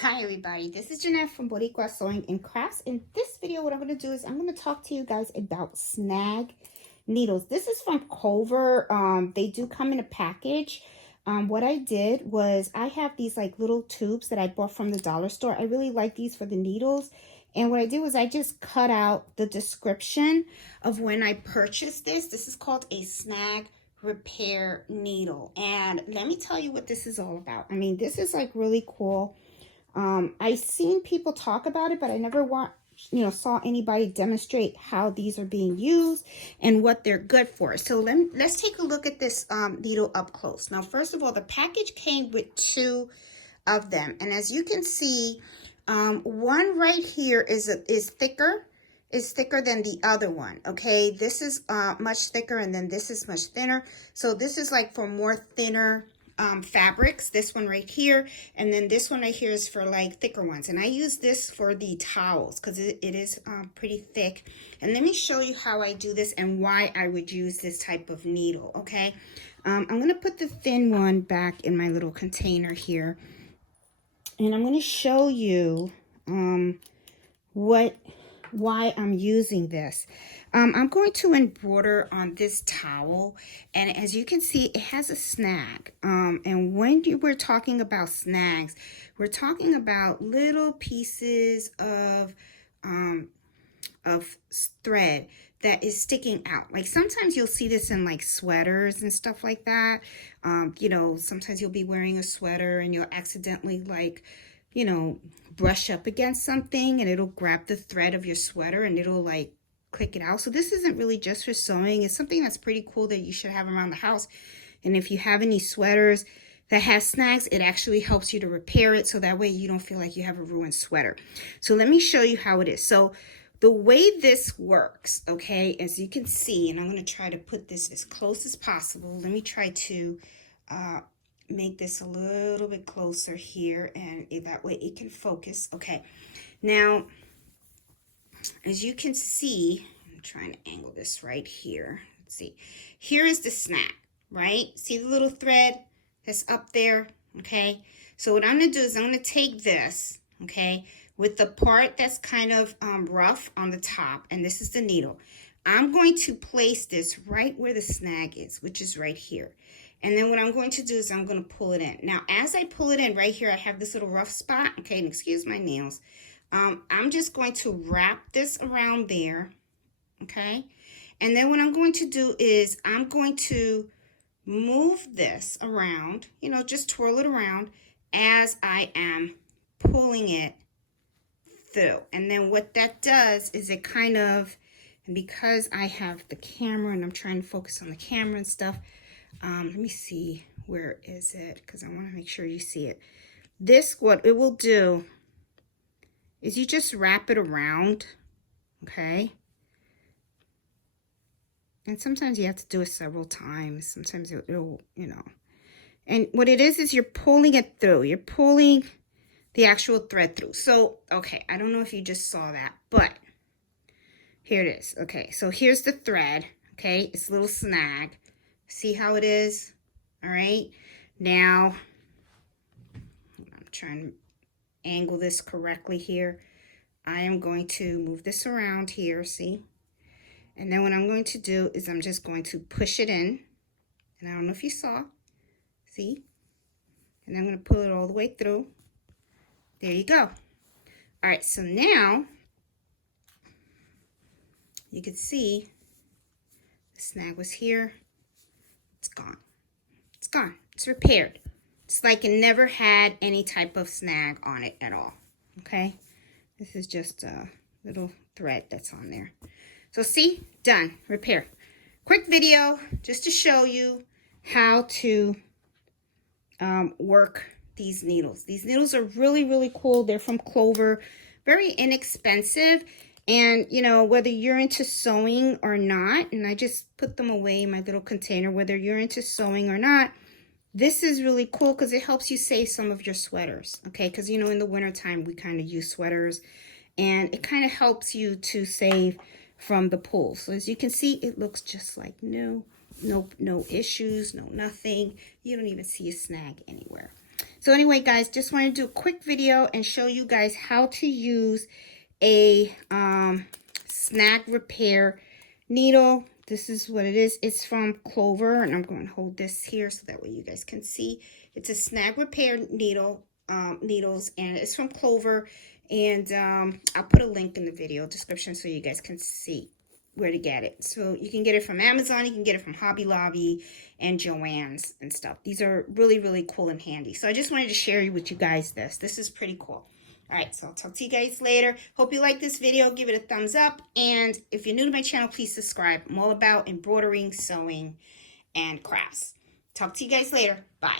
Hi everybody, this is Jeanette from Boricua Sewing and Crafts. In this video, what I'm going to do is I'm going to talk to you guys about Snag Needles. This is from Culver. They do come in a package. What I did was I have these like little tubes that I bought from the dollar store. I really like these for the needles. And what I did was I just cut out the description of when I purchased this. This is called a Snag repair needle. And let me tell you what this is all about. I mean, this is like really cool. I've seen people talk about it, but I never saw anybody demonstrate how these are being used and what they're good for. So let's take a look at this needle up close. Now, first of all, the package came with two of them. And as you can see, one right here is thicker than the other one. Okay, this is much thicker, and then this is much thinner. So this is like for more thinner fabrics, this one right here, and then this one right here is for like thicker ones. And I use this for the towels because it is pretty thick. And let me show you how I do this and why I would use this type of needle. Okay, I'm going to put the thin one back in my little container here, and I'm going to show you why I'm using this. I'm going to embroider on this towel, and as you can see, it has a snag. And when we're talking about snags, we're talking about little pieces of thread that is sticking out. Like sometimes you'll see this in like sweaters and stuff like that. Sometimes you'll be wearing a sweater and you'll accidentally brush up against something and it'll grab the thread of your sweater and it'll like click it out. So this isn't really just for sewing. It's something that's pretty cool that you should have around the house. And if you have any sweaters that have snags, it actually helps you to repair it, so that way you don't feel like you have a ruined sweater. So let me show you how it is. So the way this works, okay, as you can see, and I'm going to try to put this as close as possible. Let me try to make this a little bit closer here, and that way it can focus. Okay, now as you can see, I'm trying to angle this right here. Let's see, here is the snag, right? See the little thread that's up there? Okay, so what I'm going to do is I'm going to take this, okay, with the part that's kind of rough on the top, and this is the needle. I'm going to place this right where the snag is, which is right here. And then what I'm going to do is I'm going to pull it in. Now, as I pull it in right here, I have this little rough spot. Okay, and excuse my nails. I'm just going to wrap this around there. Okay. And then what I'm going to do is I'm going to move this around, just twirl it around as I am pulling it through. And then what that does is it kind of, and because I have the camera and I'm trying to focus on the camera and stuff, let me see, where is it? Because I want to make sure you see it. This, what it will do is you just wrap it around, okay? And sometimes you have to do it several times. Sometimes it'll, And what it is you're pulling it through. You're pulling the actual thread through. So, okay, I don't know if you just saw that, but here it is. Okay, so here's the thread, okay? It's a little snag. See how it is? All right. Now, I'm trying to angle this correctly here. I am going to move this around here, see? And then what I'm going to do is I'm just going to push it in. And I don't know if you saw. See? And I'm going to pull it all the way through. There you go. All right, so now you can see the snag was here. It's gone. It's gone. It's repaired. It's like it never had any type of snag on it at all. Okay? This is just a little thread that's on there. So see? Done. Repair. Quick video just to show you how to work these needles. These needles are really, really cool. They're from Clover. Very inexpensive. And, whether you're into sewing or not, and I just put them away in my little container, whether you're into sewing or not, this is really cool because it helps you save some of your sweaters, okay? Because, in the wintertime, we kind of use sweaters, and it kind of helps you to save from the pull. So as you can see, it looks just like new. No issues, no nothing. You don't even see a snag anywhere. So So anyway, guys, just want to do a quick video and show you guys how to use a snag repair needle. This is what it is. It's from Clover, and I'm going to hold this here so that way you guys can see. It's a snag repair needle, needles, and it's from Clover. And I'll put a link in the video description so you guys can see where to get it. So you can get it from Amazon, you can get it from Hobby Lobby and Joann's and stuff. These are really, really cool and handy. So I just wanted to share with you guys this. This is pretty cool. All right, so I'll talk to you guys later. Hope you like this video. Give it a thumbs up. And if you're new to my channel, please subscribe. I'm all about embroidering, sewing, and crafts. Talk to you guys later. Bye.